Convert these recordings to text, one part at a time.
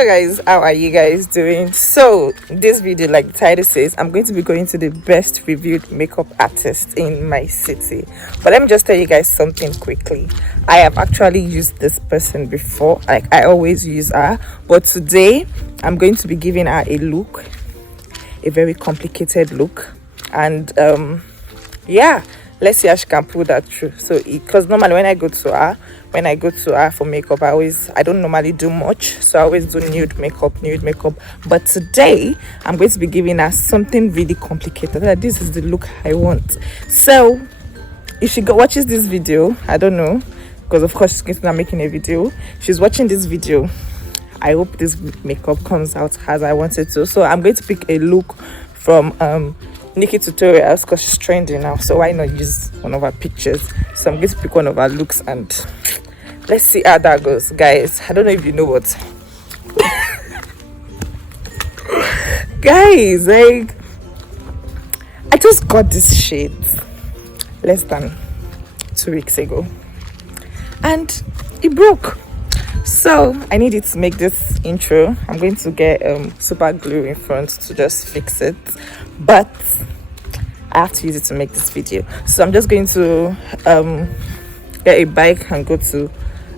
Hello guys, how are you guys doing? So this video, like the title says, I'm going to be going to the best reviewed makeup artist in my city. But let me just tell you guys something quickly. I have actually used this person before, like I always use her, but today I'm going to be giving her a look, a very complicated look, and yeah, let's see how she can pull that through. So because normally when I go to her for makeup, I don't normally do much, so I always do nude makeup, but today I'm going to be giving her something really complicated. Like, this is the look I want. So if she watches this video, I don't know, because of course she's going to start making a video. She's watching this video, I hope this makeup comes out as I want it to. So I'm going to pick a look from Nikki Tutorials because she's trending now, so why not use one of her pictures? So I'm going to pick one of her looks and let's see how that goes, guys. I don't know if you know what guys, like, I just got this shade less than 2 weeks ago and it broke, so I needed to make this intro. I'm going to get super glue in front to just fix it, but I have to use it to make this video. So I'm just going to get a bike and go to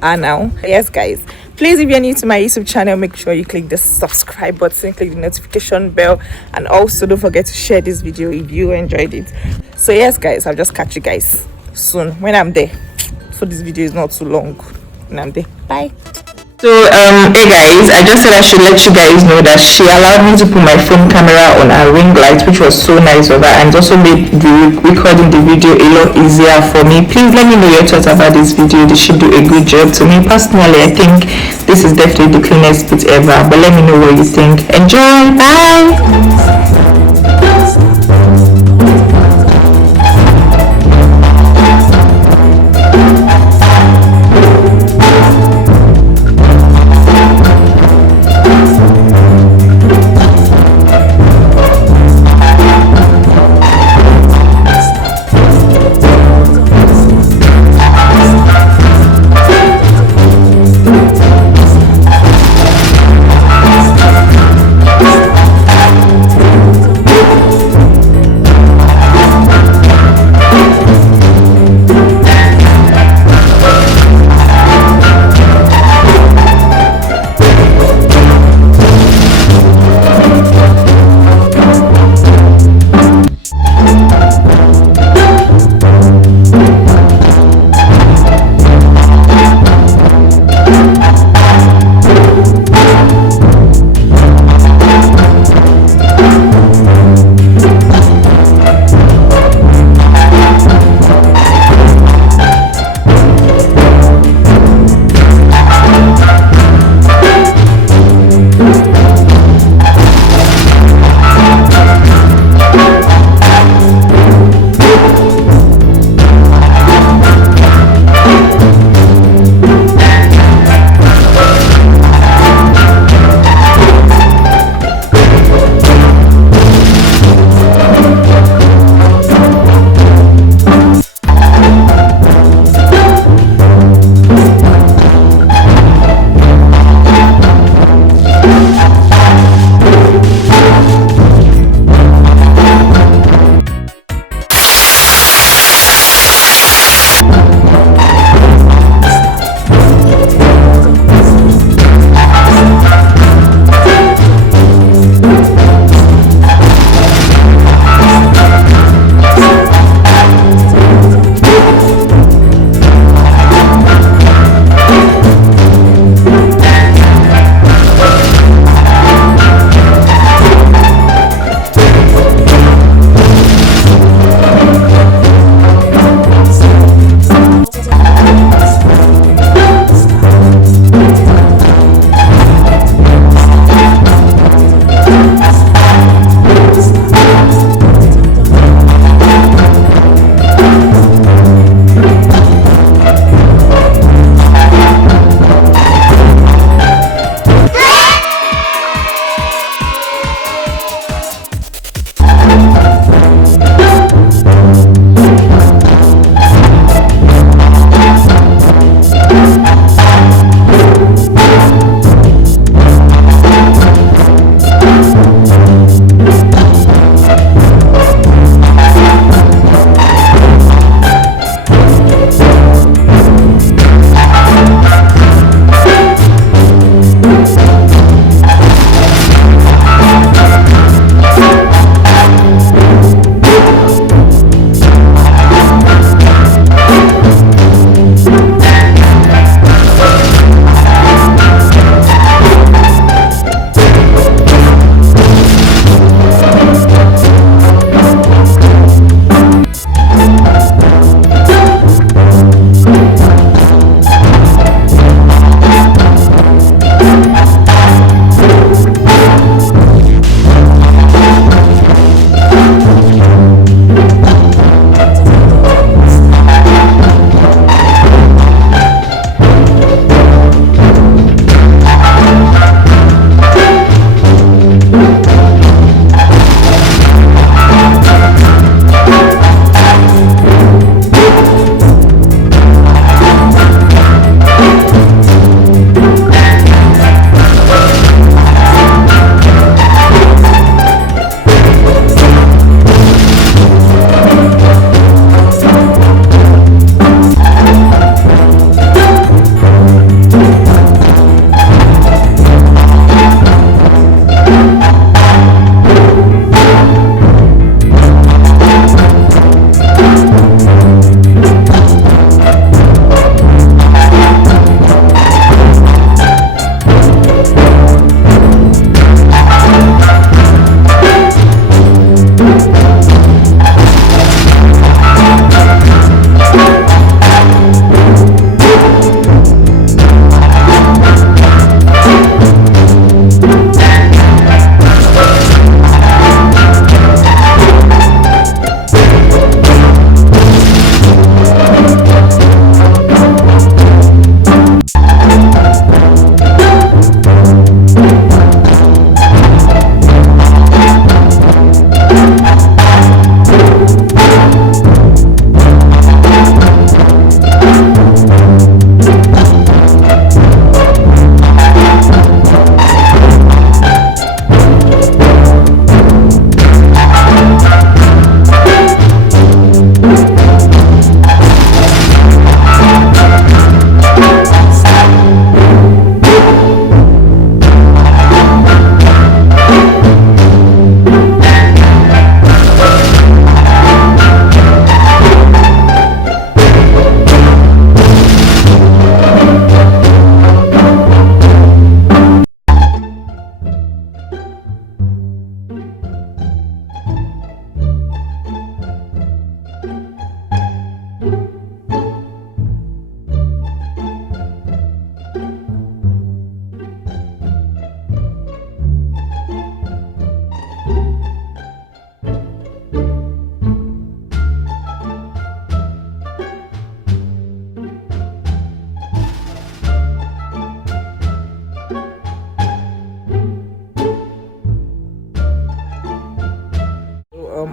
her now. Yes guys, please, if you're new to my YouTube channel, make sure you click the subscribe button, click the notification bell, and also don't forget to share this video if you enjoyed it. So yes guys, I'll just catch you guys soon when I'm there, so this video is not too long when I'm there. Bye. So hey guys, I just said I should let you guys know that she allowed me to put my phone camera on her ring light, which was so nice of her, and also made the recording the video a lot easier for me. Please let me know your thoughts about this video. Did she do a good job? To me personally, I think this is definitely the cleanest bit ever, but let me know what you think. Enjoy. Bye.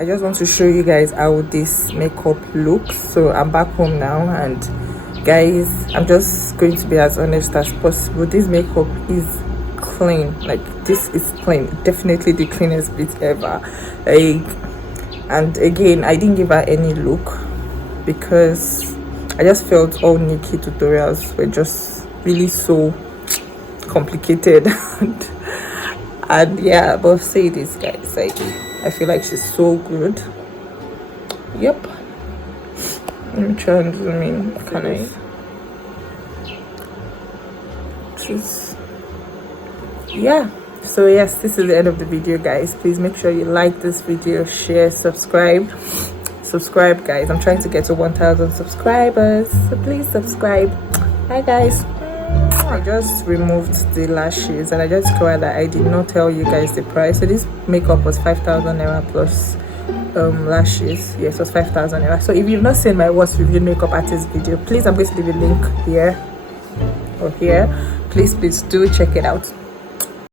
I just want to show you guys how this makeup looks. So I'm back home now, and guys, I'm just going to be as honest as possible. This makeup is clean. Like, this is clean, definitely the cleanest bit ever. And again, I didn't give her any look because I just felt all Nikki tutorials were just really so complicated. And yeah, but say this, guys, like, I feel like she's so good. Yep. Let me try and zoom in. Can I? She's, yeah. So yes, this is the end of the video, guys. Please make sure you like this video, share, subscribe, guys. I'm trying to get to 1,000 subscribers, so please subscribe. Bye, guys. I just removed the lashes, and I just realized that I did not tell you guys the price. So this makeup was 5,000 naira plus lashes. Yes, it was 5,000 naira. So if you've not seen my worst review makeup artist video, please, I'm going to leave a link here or here. Please do check it out.